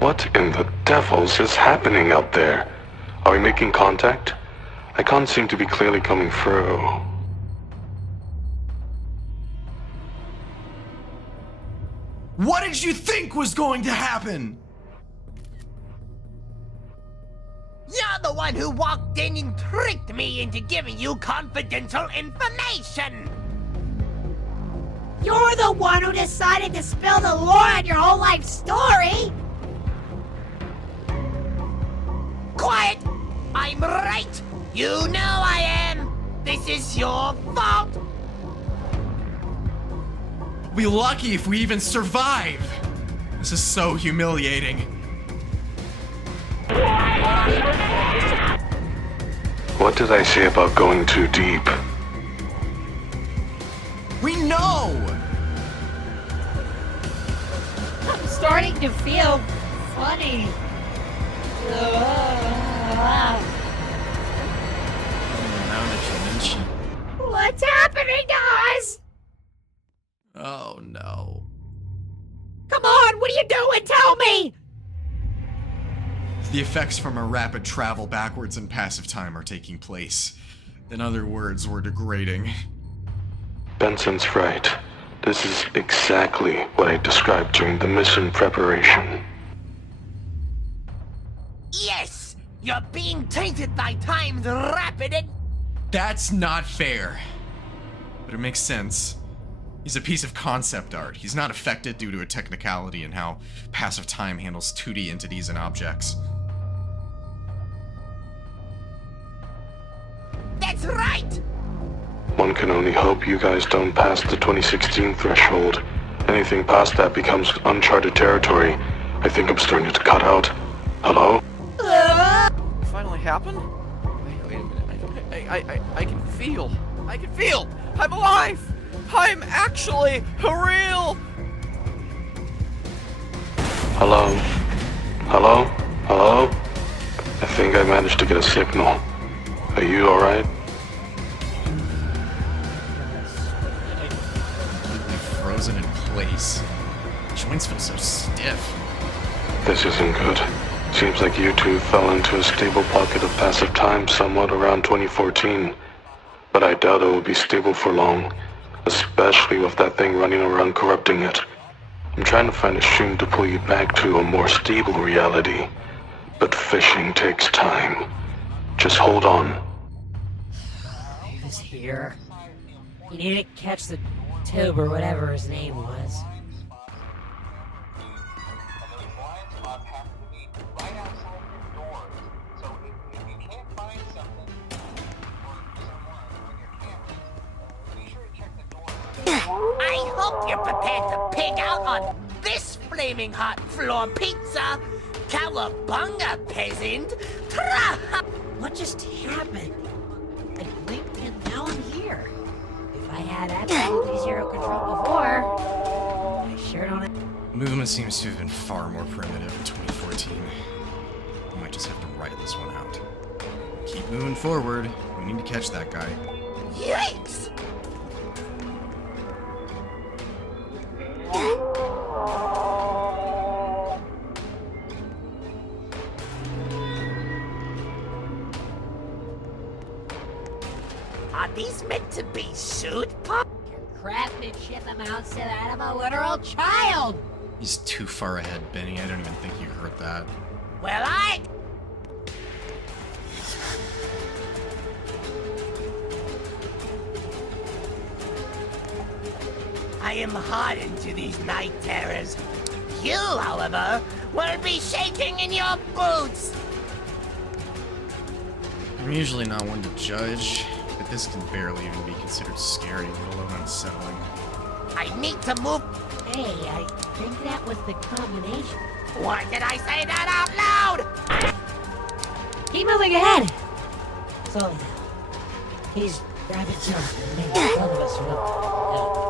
What in the devils is happening out there? Are we making contact? I can't seem to be clearly coming through. What did you think was going to happen? You're the one who walked in and tricked me into giving you confidential information. You're the one who decided to spill the lore on your whole life story! Quiet! I'm right! You know I am! This is your fault! We'll be lucky if we even survive! This is so humiliating. What did I say about going too deep? We know! I'm starting to feel funny. Now that you mention. What's happening to us? Oh no. Come on, what are you doing? Tell me! The effects from our rapid travel backwards in passive time are taking place. In other words, we're degrading. Benson's right. This is exactly what I described during the mission preparation. Yes! You're being tainted by time's rapid and... That's not fair. But it makes sense. He's a piece of concept art. He's not affected due to a technicality in how passive time handles 2D entities and objects. That's right! One can only hope you guys don't pass the 2016 threshold. Anything past that becomes uncharted territory. I think I'm starting to cut out. Hello? It finally happened? Wait a minute. I can feel. I can feel! I'm alive! I'm actually real! Hello? Hello? Hello? I think I managed to get a signal. Are you alright? Completely frozen in place. Joints feel so stiff. This isn't good. Seems like you two fell into a stable pocket of passive time somewhat around 2014. But I doubt it will be stable for long, especially with that thing running around corrupting it. I'm trying to find a stream to pull you back to a more stable reality. But fishing takes time. Just hold on. He was here. He needed to catch the tube or whatever his name was. I hope you're prepared to pig out on this flaming hot floor pizza! Cowabunga, peasant! What just happened? I blinked and now I'm here. I had absolutely zero control before. I sure don't. Movement seems to have been far more primitive in 2014. We might just have to write this one out. Keep moving forward. We need to catch that guy. Yikes! Are these meant to be suit pop? Craftsmanship amounts to that of a literal child. He's too far ahead, Benny. I don't even think you heard that. Well, I am hardened to these night terrors. You, however, will be shaking in your boots. I'm usually not one to judge, but this can barely even be considered scary, let alone unsettling. I need to move. Hey, I think that was the combination. Why did I say that out loud? Keep moving ahead. Slowly now. He's grabbing something and maybe both of us will help.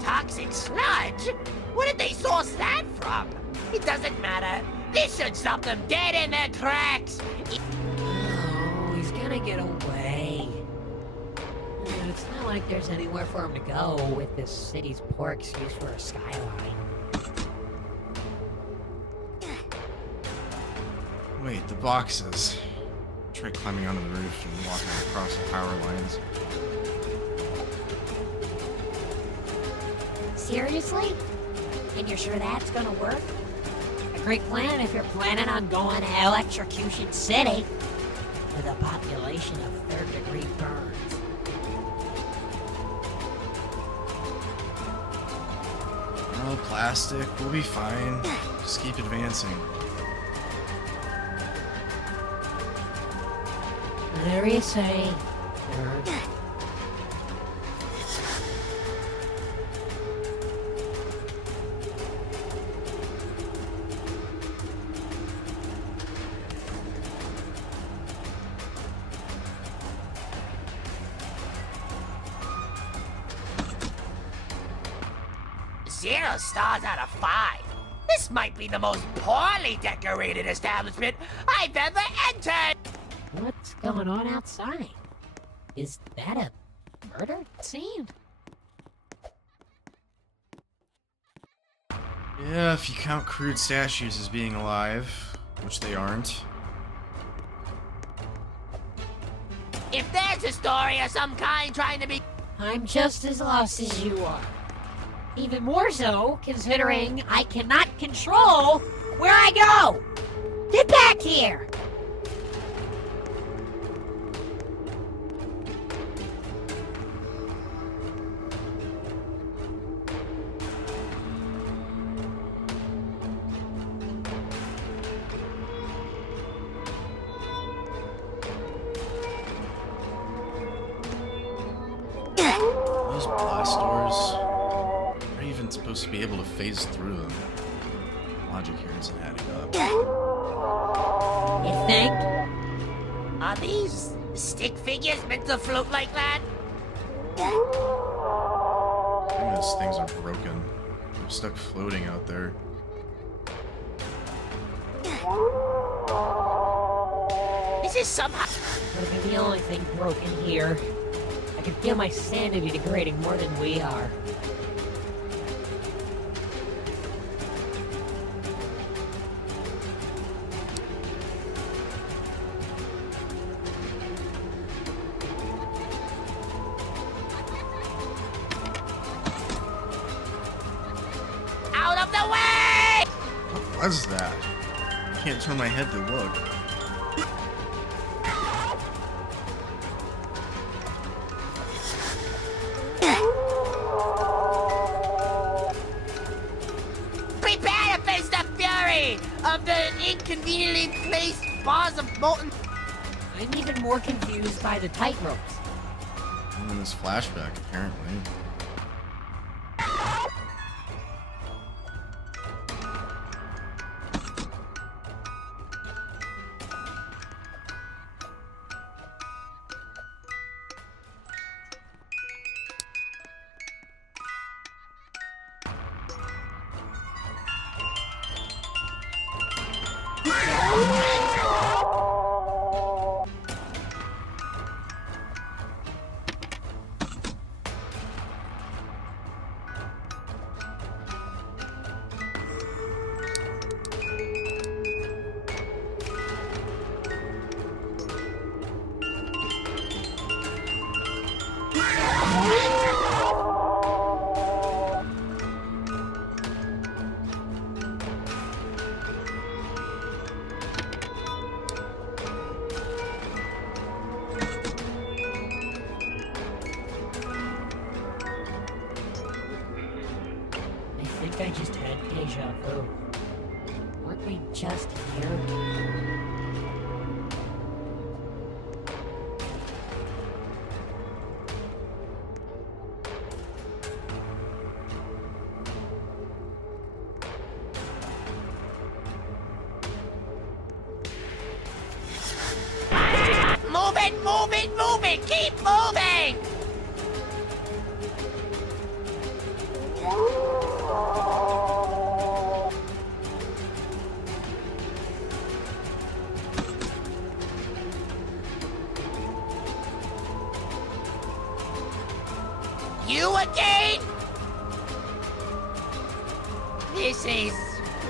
Toxic sludge? Where did they source that from? It doesn't matter. This should stop them dead in their tracks. Oh, he's gonna get away. It's not like there's anywhere for him to go with this city's poor excuse for a skyline. Wait, the boxes. Try climbing onto the roof and walking across the power lines. Seriously? And you're sure that's gonna work? A great plan if you're planning on going to Electrocution City with a population of third-degree burns. Oh, plastic. We'll be fine. Just keep advancing. Whatever you say, nerd. Zero stars out of 5. This might be the most poorly decorated establishment I've ever entered. What's going on outside? Is that a murder scene? Yeah, if you count crude statues as being alive, which they aren't. If there's a story of some kind trying to be... I'm just as lost as you are. Even more so, considering I cannot control where I go! Get back here! Those blast doors are even supposed to be able to phase through them. Logic here isn't adding up. You think? Are these stick figures meant to float like that? I'm gonna those things are broken. I'm stuck floating out there. This is somehow. Could be the only thing broken here. I can feel my sanity degrading more than we are. Out of the way! What was that? I can't turn my head to look. Prepare to face the fury of the inconveniently placed bars of molten. I'm even more confused by the tightropes. I'm in this flashback, apparently. I think I just had deja vu. Weren't we just here? Move it, move it, move it! Keep moving! You again? This is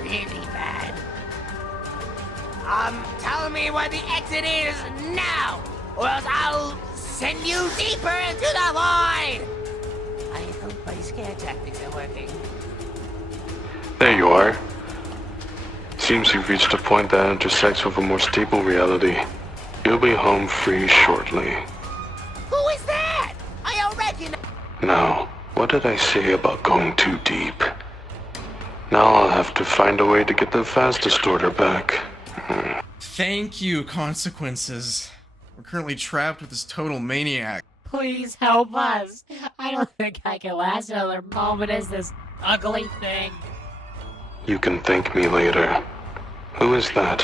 really bad. Tell me where the exit is now, or else I'll send you deeper into the void! I hope my scare tactics are working. There you are. Seems you've reached a point that intersects with a more stable reality. You'll be home free shortly. Who is that? I don't recognize. Now, what did I say about going too deep? Now I'll have to find a way to get the fast distorter back. Thank you, consequences. We're currently trapped with this total maniac. Please help us. I don't think I can last another moment as this ugly thing. You can thank me later. Who is that?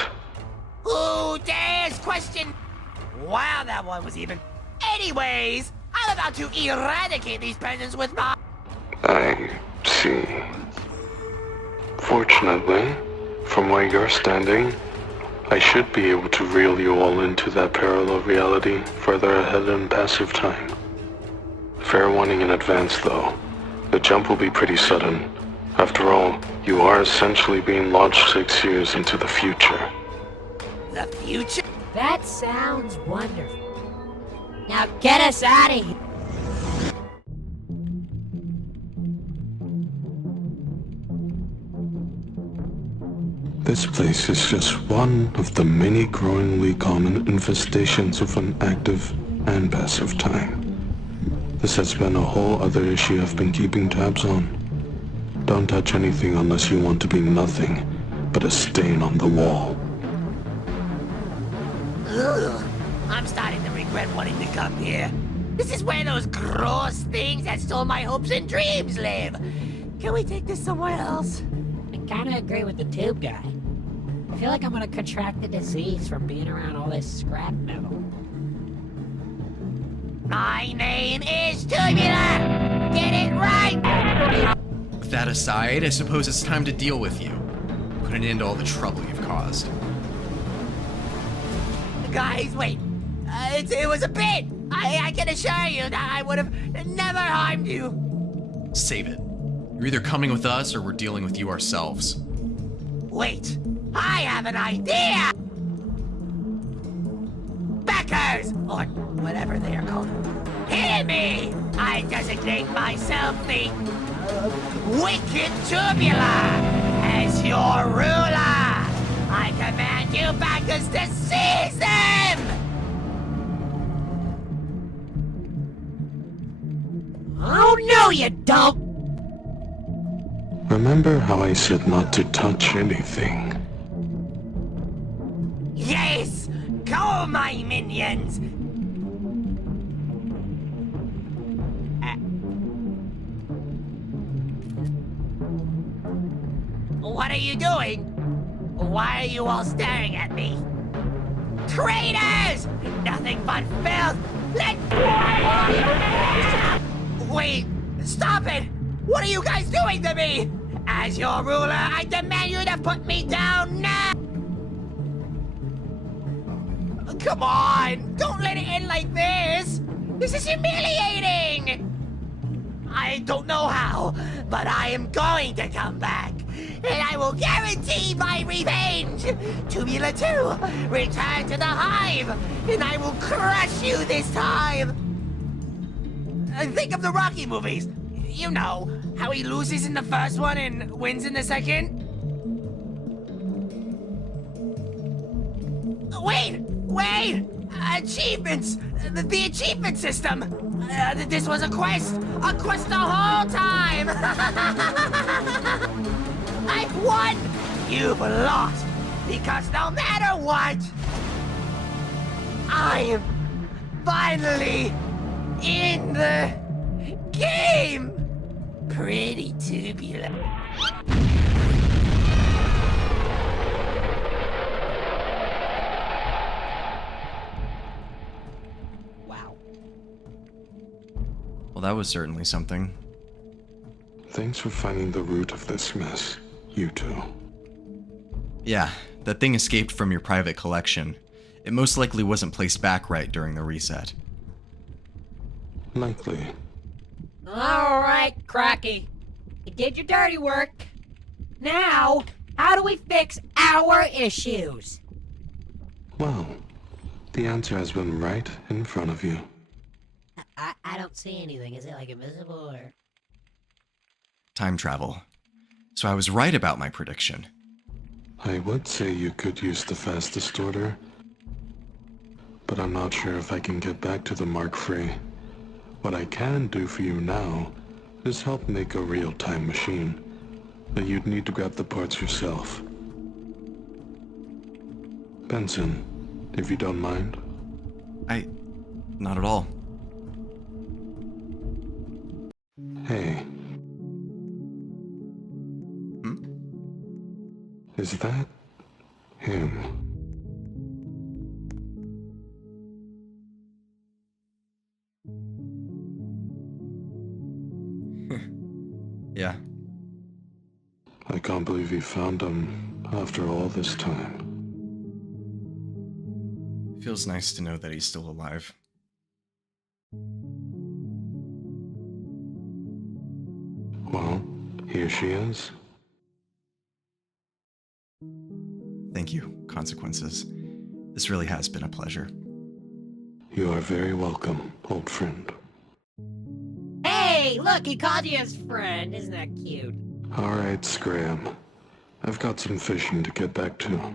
Who dares question? Wow, that one was even. Anyways, I'm about to eradicate these peasants with my. I see. Fortunately, from where you're standing, I should be able to reel you all into that parallel reality further ahead in passive time. Fair warning in advance, though. The jump will be pretty sudden. After all, you are essentially being launched 6 years into the future. The future? That sounds wonderful. Now get us out of here. This place is just one of the many growingly common infestations of an active and passive time. This has been a whole other issue I've been keeping tabs on. Don't touch anything unless you want to be nothing but a stain on the wall. Ugh, I'm starting to regret wanting to come here. This is where those gross things that stole my hopes and dreams live. Can we take this somewhere else? I kinda agree with the tube guy. I feel like I'm gonna contract the disease from being around all this scrap metal. My name is Tubular! Get it right! With that aside, I suppose it's time to deal with you. Put an end to all the trouble you've caused. Guys, wait. It was a bit. I can assure you that I would have never harmed you. Save it. You're either coming with us or we're dealing with you ourselves. Wait, I have an idea! Backers, or whatever they are called. Hear me! I designate myself the Wicked Tubular as your ruler. I command you backers to seize them! Oh no, you don't! Remember how I said not to touch anything? Yes! Go, my minions! What are you doing? Why are you all staring at me? Traitors! Nothing but filth! Wait! Stop it! What are you guys doing to me? As your ruler, I demand you to put me down now! Come on! Don't let it end like this! This is humiliating! I don't know how, but I am going to come back, and I will guarantee my revenge! Tubular 2, return to the hive, and I will crush you this time! Think of the Rocky movies. You know, how he loses in the first one and wins in the second? Wait! Achievements! The achievement system! This was a quest the whole time! I've won! You've lost! Because no matter what, I am finally in the game! Pretty tubular. Wow. Well, that was certainly something. Thanks for finding the root of this mess, you two. Yeah, that thing escaped from your private collection. It most likely wasn't placed back right during the reset. Likely. All right, Crocky. You did your dirty work. Now, how do we fix our issues? Well, the answer has been right in front of you. I don't see anything. Is it like invisible or... Time travel. So I was right about my prediction. I would say you could use the fast distorter, but I'm not sure if I can get back to the Mark III. What I can do for you now is help make a real time machine, but you'd need to grab the parts yourself. Benson, if you don't mind. Not at all. Hey. Is that him? Yeah. I can't believe you found him after all this time. Feels nice to know that he's still alive. Well, here she is. Thank you, Consequences. This really has been a pleasure. You are very welcome, old friend. Hey, look, he called you his friend. Isn't that cute? All right, Scram. I've got some fishing to get back to.